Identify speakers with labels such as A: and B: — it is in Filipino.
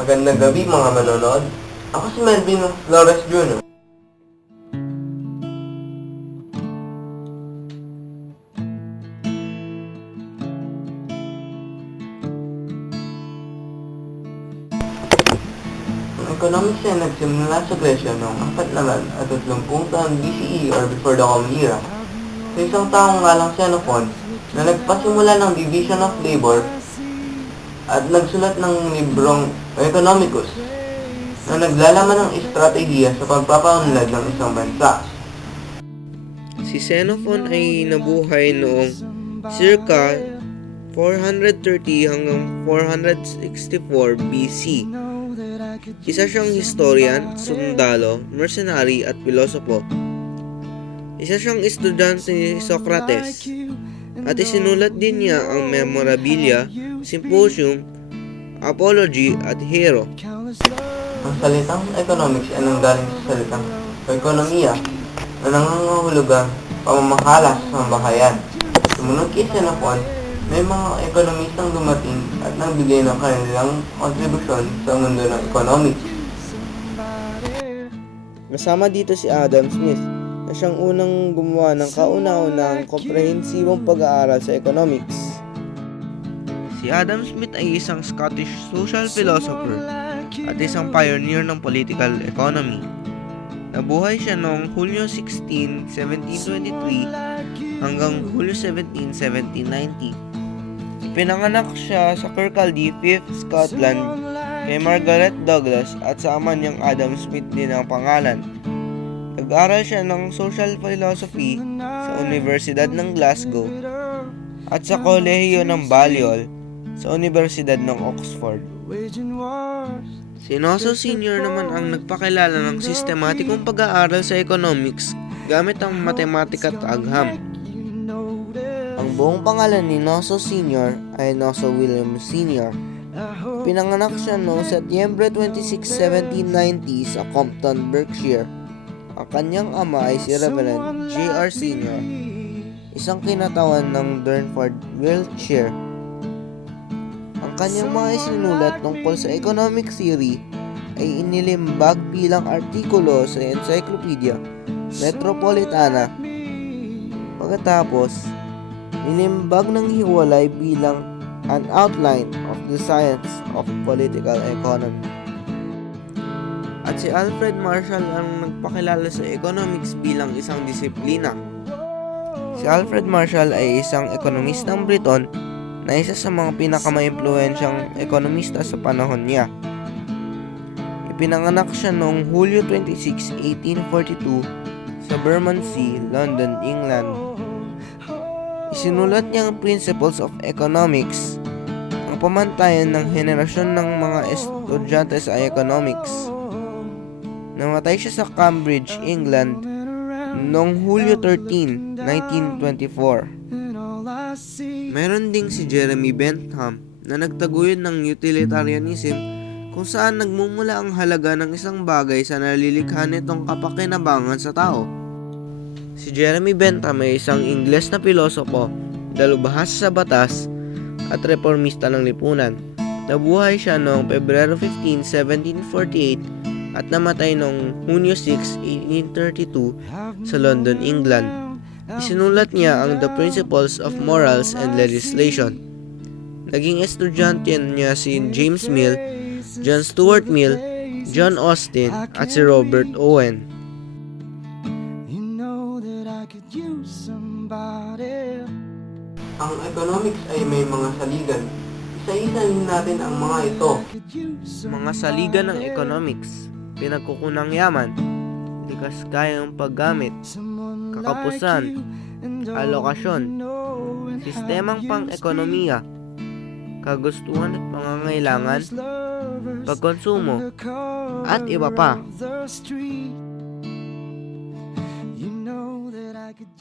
A: Magandang gabi mga manonood. Ako si Melvin Flores Jr. Economics ay nagsimula sa Gresya noong 4 naman at 30 taon BCE or before the Common Era. Sa isang taong ngalang Xenophon na nagpasimula ng Division of Labor at nagsulat ng librong Economicus na naglalaman ng estratehiya sa pagpapaunlad ng isang bansa.
B: Si Xenophon ay nabuhay noong circa 430 hanggang 464 BC. Isa siyang historian, sundalo, mercenary at pilosopo. Isa siyang estudyante ni Socrates at isinulat din niya ang Memorabilia, Symposium, Apology at Hero.
A: Ang salitang economics ay nanggaling sa salitang ekonomiya na nangangahulugang pamamahala sa sambahayan. Sumunod kay Xenophon, may mga ekonomistang dumating at nagbigay ng kanilang kontribusyon sa mundo ng economics.
B: Kasama dito si Adam Smith na siyang unang gumawa ng kauna-unang komprehensibong pag-aaral sa economics. Si Adam Smith ay isang Scottish social philosopher at isang pioneer ng political economy. Nabuhay siya noong Hulyo 16, 1723 hanggang Hulyo 17, 1790. Pinanganak siya sa Kirkcaldy, 5th Scotland kay Margaret Douglas at sa ama niyang Adam Smith din ang pangalan. Nag-aral siya ng social philosophy sa Universidad ng Glasgow at sa Kolehiyo ng Balliol sa Universidad ng Oxford. Si Nosso Sr. naman ang nagpakilala ng sistematikong pag-aaral sa economics gamit ang matematika at agham. Ang buong pangalan ni Nosso Sr. ay Nosso William Sr. Pinanganak siya noong Setyembre 26, 1790 sa Compton, Berkshire. Ang kanyang ama ay si Reverend J.R. Sr., isang kinatawan ng Durnford, Wiltshire. Ang kanyang mga isinulat tungkol sa economic theory ay inilimbag bilang artikulo sa Encyclopedia Metropolitana. Pagkatapos, nilimbag ng hiwalay bilang an outline of the science of political economy. At si Alfred Marshall ang nagpakilala sa economics bilang isang disiplina. Si Alfred Marshall ay isang ekonomistang Briton na isa sa mga pinakamaimpluwensyang ekonomista sa panahon niya. Ipinanganak siya noong Hulyo 26, 1842 sa Bermondsey, London, England. Isinulat niya ang Principles of Economics, ang pamantayan ng henerasyon ng mga estudyante sa economics. Namatay siya sa Cambridge, England noong Hulyo 13, 1924. Meron ding si Jeremy Bentham na nagtaguyod ng utilitarianism kung saan nagmumula ang halaga ng isang bagay sa nalilikha nitong kapakinabangan sa tao. Si Jeremy Bentham ay isang Ingles na pilosopo, dalubhas sa batas at reformista ng lipunan. Nabuhay siya noong Pebrero 15, 1748 at namatay noong Hunyo 6, 1832 sa London, England. Isinulat niya ang The Principles of Morals and Legislation. Naging estudyante niya si James Mill, John Stuart Mill, John Austin at si Robert Owen.
A: Ang economics ay may mga saligan. Isa-isahin natin ang mga ito.
B: Mga saligan ng economics, pinagkukunang yaman, likas kayang paggamit,
C: all
B: alokasyon, sistemang pang-ekonomiya, kagustuhan at pangangailangan, pagkonsumo, at iba pa.
C: You know that I could